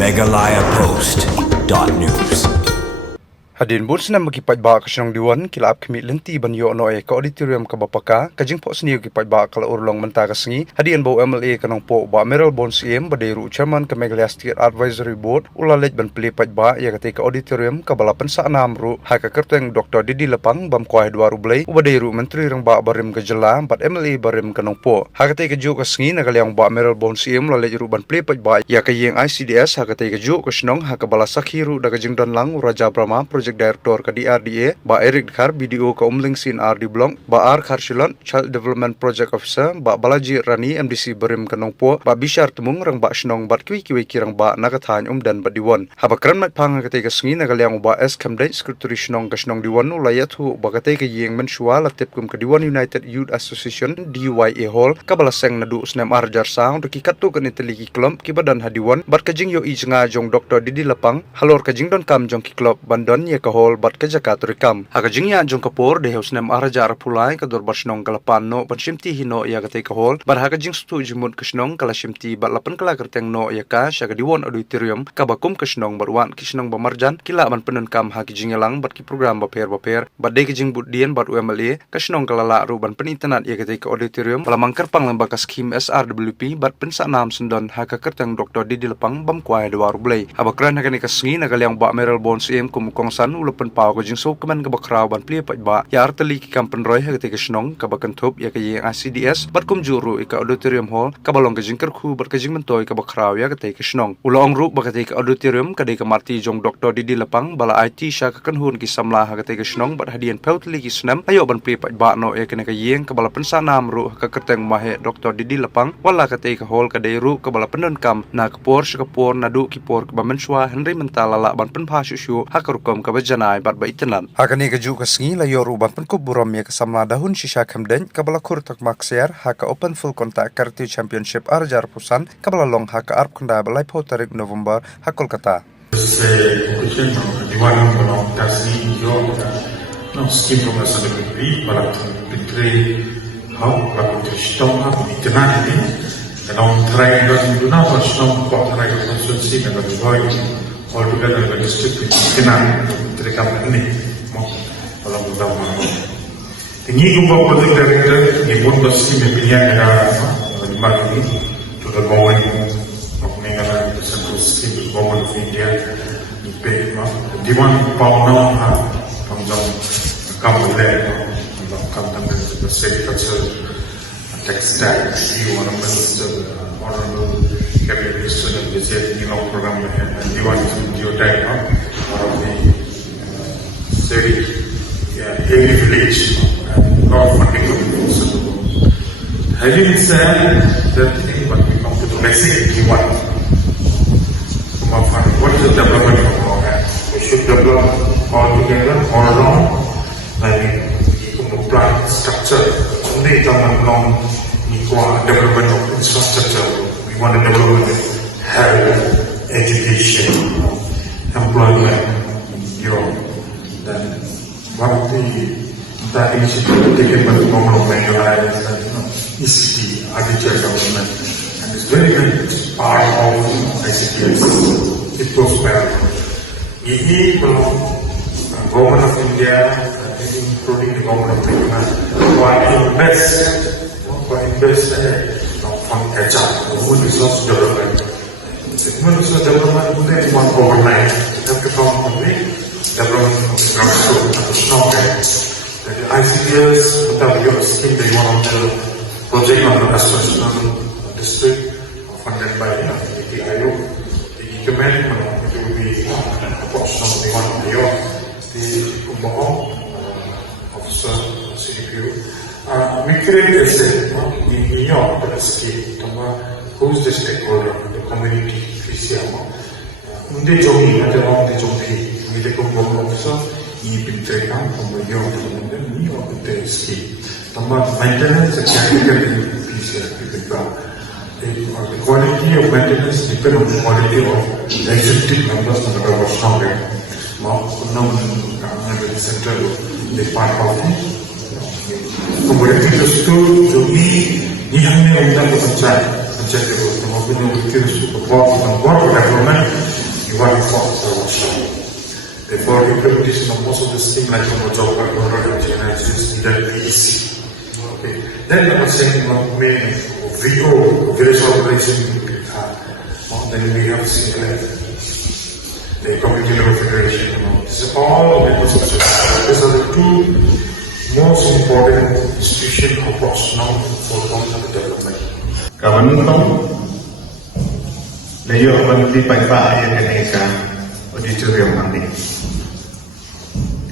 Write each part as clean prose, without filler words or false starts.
megalayapost.news. Hadin bud senam magipad ba kasyong diwan kilap kami lenti banyo noe ka auditorium ka bapaka kajing po seniyo gipad ba kala urlong menta kasengi hadian bo MLA kanong po ba Meryl Bones badairu chairman ka Meghalaya State Advisory Board ulalet ban pelipad ba ya kate ka auditorium ka balapan sa anamru ha ka kerteng Dr. Didi Lapang bam kwai dua rublay badairu menteri rang ba barim ka jala bat MLA barim kanong po ha kate ka ju kasengi nagaliang ba Meryl Bones lalet ru ban pelipad ba ya ka yeng ICDS ha kate ka ju kasnong ha ka balasak hiru daga jing don lang Raja Brahma Project Director ka DRDA, ba Eric Khar, BDO ka Umling Sin RD Blong, ba R. Kharshilon, Child Development Project Officer, ba Balaji Rani, MDC Barim Kanongpo, ba Bishar Tumung, rang ba Shnong, bat kiwi kirang ba nakatahan dan ba diwan. Habakran mat pang katay kasengi nagaliang ba S. Kamday, Secretary Shnong ka Shnong diwan, ulayat hu, ba katay ka yeng mensyua, latip kum ka diwan United Youth Association, DYA Hall, kabalaseng nadu usnem arjar sang, rekikatu ka nitaliki klomp, kibadan hadiwan, bat kajing yo nga jong Dr. Didi Lapang, halor kajing don kam jong kiklop, bandon ye kahol bat kajakat rekam hakajing ya jong kapor de haus nem arajar pulai kador barsnong kalapan no panshimti hino ya kate kahol bar hakajing stu jimut kasnong kalashimti bat lapan kala kerteng no ya ka syaga diwon auditorium kabakum kasnong barwan kisnong bamarjan kila man penun kam hakajing lang bat ki program baper bat de kajing budien bat UMLA kasnong kalala ruban penintanat ya kate ka auditorium palamang kerpang lembaga skim SRWP bat pensa nam sendon haka kerteng Dr. Didi Lapang bam kwai dua rublay habakran hakani kasengi nagaliang ba Meryl Bones kumukongsan ulapan pau ko jing so kaman ka bakraw ban pli pa ba ya artali ki kampen roy ha te kasnong ka bakanthop ya ka yeng ICDS bat kum juru ka auditorium hall ka balong ka jing kerkhu bat ka jing mentoy ka bakraw ya ka te kasnong ulong ru ba ka te ka auditorium ka de ka marti jong Dr. Didi Lapang bala IT sya ka kanhun ki samla ha ka te kasnong bat hadian pautli ki snam ayo ban pli pa ba no ya ka yeng ka bala pensanam ru ka kerteng mahe Dr. Didi Lapang wala ka te ka hall ka de ru ka bala penun kam na kapor syakapor nadu ki por ka bamenswa Henry mentalala ban penpha syusyu ha ka rukom ka janai bat ba itenan hakani ka ju kasengi layo ruban pen kuburam ya kasamna dahun shisha kamden kabala kurtak maksiar haka open full contact karate championship arjar pusan kabala long haka arp kunda balai tarik November ha Kolkata se occasion diwan balong kasi yo no skim fromasa degree bala degree how bala kristong ha itenan ni kanong try dos duna pasong ko try consultancy na boy altogether the district itenan mereka ini mau kalau kita mau tinggi gumpa project director ni pun mesti mempunyai negara di mana ini to the moment of negara the central scheme the government of India di pay di mana pauno ha tentang kamule tentang the agriculture textile you want to minister honorable cabinet minister dan visit program di mana geotech or the very heavy village, lot of funding coming from. Having said that, when we come to the basic we want from our funding, what is the development of our hands? We should develop all together, all around, like plan structure. Only long development of infrastructure. We want to develop health, education, employment, then one of the initiative taken by the government of Meghalaya is the agriculture government, and it's very part of ICPS. It goes well. Ini belum government of India, including the government of Meghalaya, invest from HR, human resource development. Human resource development today is one overnight. It has to come from the development of grassroots at the strong end. The ICDS, without your scheme, they want to project on the national district funded by the IO. The command, it will be a portion of the one of the Kumbhakam officer, CDPU. We create a set in New York, the scheme, who's the stakeholder, the community, Unde jogi, ada orang di jogi, kita kumpul officer, ini pinterkan, kemudian ini orang pinterski. Tambah maintenance technical piece kita. The quality of maintenance depends on the quality of the executive members of the government. Mau mengambil center di part of it. Kemudian kita jogi, ini hanya untuk pencet itu. Kemudian kita support development. Dewan Force Award. Therefore, implementation of most of the scheme like job and organizations that easy. Okay. Then I was saying about main VO, village organization. Then we have the community level federation. This is all of it. These are the two most important institutions approach now for long-term development. Kawan Layo Banti Paipa yang kenaikan auditorium ini.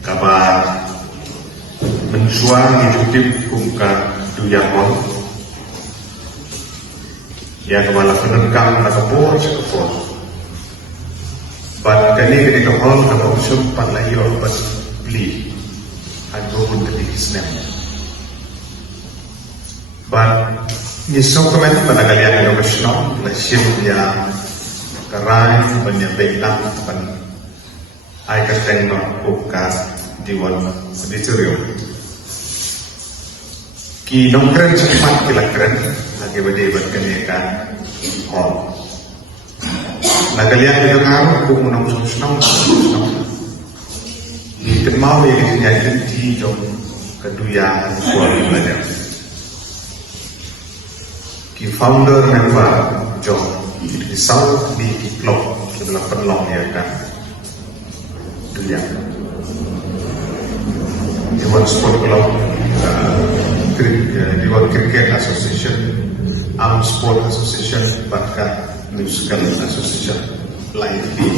Kabar mensuang hidup kumka duyakon. Ya kepala penengkang nak kapor cakapor. But kini kini kapor kapor usum pat layo pas beli. Aku pun tadi kisnem. But nisok kemen pada kalian yang bersenang, lesim yang kerai penyebelang pen. Ai kateng no buka Dewan Auditorium. Ki nongkren cepat kilakren lagi berdebat kenyakan hall. Nagalian itu ngaruh kung unang senang. Di temau yang jadi di jom kedua suami belajar. Ki founder member jom di South di Kiklok sebelah penlong ya kan. Dunia. Dewan Sport Club, Dewan Cricket Association, Arm Sport Association, bahkan Musical Association lain di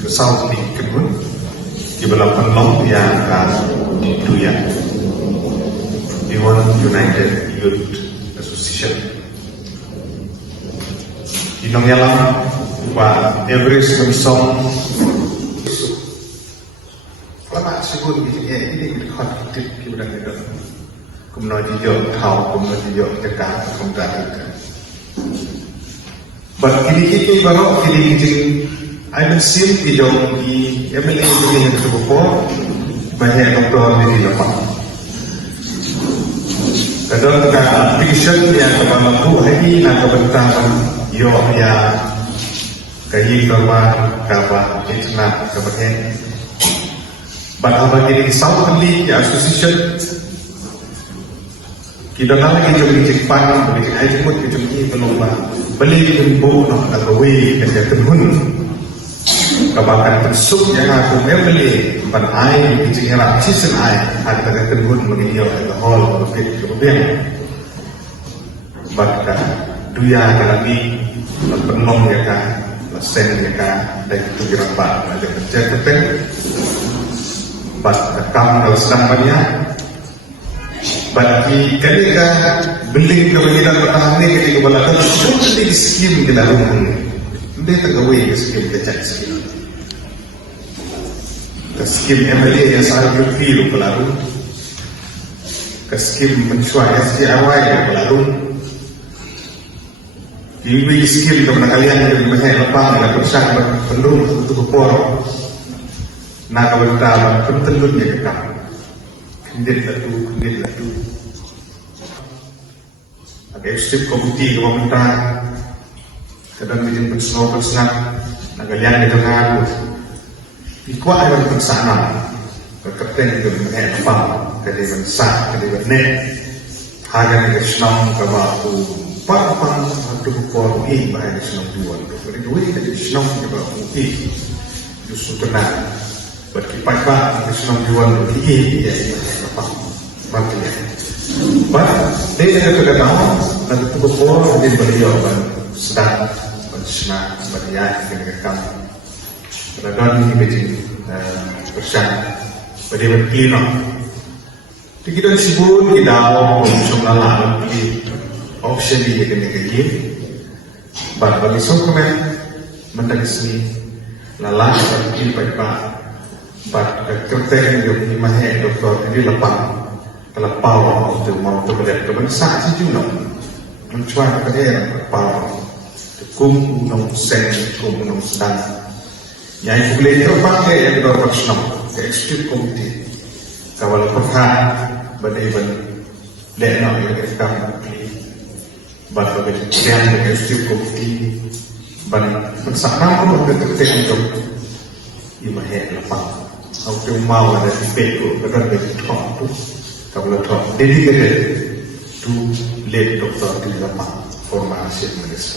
ke South di Kebun di belah penlong yang itu ya Dewan United Youth Association. Inong yalam Pak Everest Samsung lama sebut ini konflik kita itu kemudian dia tahu kemudian dia tekan kemudian but kini baru kini I will see di dalam di MLA ini yang sebut banyak doktor di dalam kadang application yang kebantu hari nak kebentangan yo ya kayi kabar internet kebanyakan Bahawa ini South League Association kita nak kita beli Jepang, beli Airbus, kita beli pelomba, beli jumbo, nak kawin, kerja tenun. Kabarkan tersuk yang aku beli, pan air, kita ngerak season air, ada kerja tenun mengiyo alkohol, berfit kemudian. Bahkan duya lagi penong ya kan, lesen ya kan, dan itu gerabak ada kerja kepen. But rekam kalau sedang banyak bagi ketika beli kebanyakan pertahanan ini ketika balakan sudah di skim kita rumah dia tergawe ke skim kecak skim ke skim MLA yang sangat berfilu pelaru ke skim mencuai SDRY yang pelaru di skim kepada kalian yang banyak lepang dan berusaha penuh untuk kepor nak bertahan pentelunnya kekal kendit latu agak step komiti pemerintah kadang bikin bersenang nak kalian di tengah ikuat yang bersama berketen itu mengenai apa kedai bensak kedai benek harga negara senang kebaku apa itu kor ini bahaya senang dua jadi dua jadi senang kebaku ini justru tenang berkipat pak senang jual begini ya apa bagian pak dia ada tahu nanti tu berpor dia beliau sedang bersenang beriak dengan kamu berada di Beijing bersama beri berkino kita sibuk di dalam semua lalu di option di negeri bagi sokongan menteri seni lalah seperti pak kertas yang dimana doktor ini lepang kelepau untuk mau terlihat kebensak sejumlah mencuat kepada kelepau kum nong sen kum nong sedang yang boleh terpakai yang doktor senang ke ekstrim komite kawal perhan badai lekna yang kami bagi yang ekstrim komite bersama pun berketik untuk imahe lapang. Au tu mau ada di peku, kadang begitu tu. Kalau tu dedicated to lead doktor di lapang formasi medis.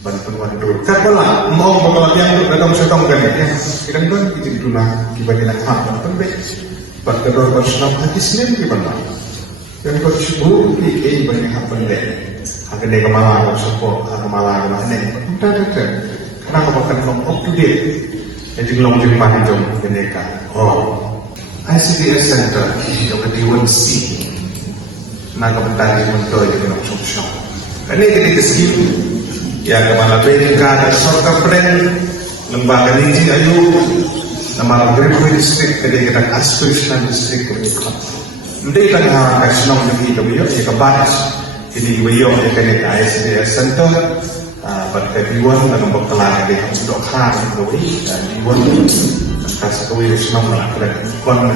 Bantuan wandur. Kapalah mau bakal yang dalam setong kan ya. Kadang kita dulu kita hak penting. Bakal bersama hati sendiri gimana? Yang bersebut ini banyak hak penting. Hak ini kemalang support, hak kemalang mana? Tidak. Kenapa bakal up to date? Jadi long jumpa itu mereka. ICDS Center itu kedua C. Nak bentar di mentor itu nak solusi. Ini ketika skill ya kemana mereka ada sorta brand lembaga ini ayo nama Greenway District ketika kita aspirational district berikut. Nanti kan nasional lebih lebih ya kebatas. Jadi beliau yang kena ICDS Center pada diwan dan memperkenalkan dia untuk khas dari diwan khas kawin senang melakukan konten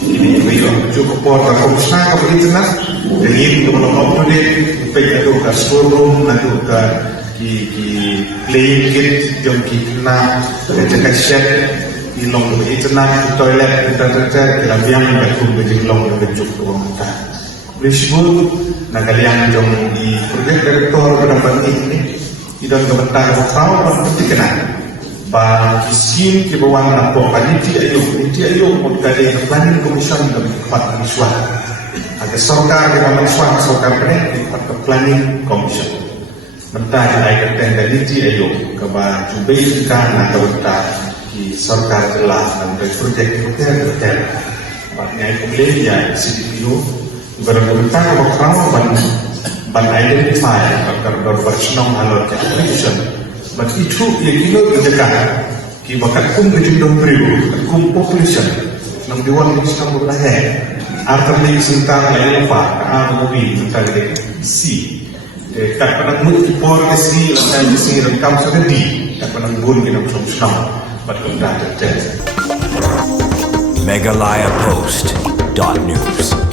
ini beliau cukup portal komisioner begitu nah dan ini kalau mau tu dia pergi ke showroom nanti ke playing kit yang kita jaga chef di long begitu nah toilet kita yang berkum begitu long yang cukup rumah disebut nagalian yang di proyek direktor pendapat ini tidak kebentar bakal penting kena bagi sim di bawah nampak panitia ayo mengkaji planning commission lebih kuat miswan ada sorkar di bawah miswan sorkar planning commission bentar ada tendensi ayo kebah cubai kita nak bentar di sorkar telah dan proyek hotel maknanya itu ya CDPO berbentang bakal ban identify bakal bersenang alur application but itu yang kita kerjakan kita bakal kejadian beribu population nang diwan di sana berlahir artinya sentang lain apa mobil tentang si tak pernah multipor si lain si rekam sudah di tak pernah bun kita senang but kita ada Megalayapost.news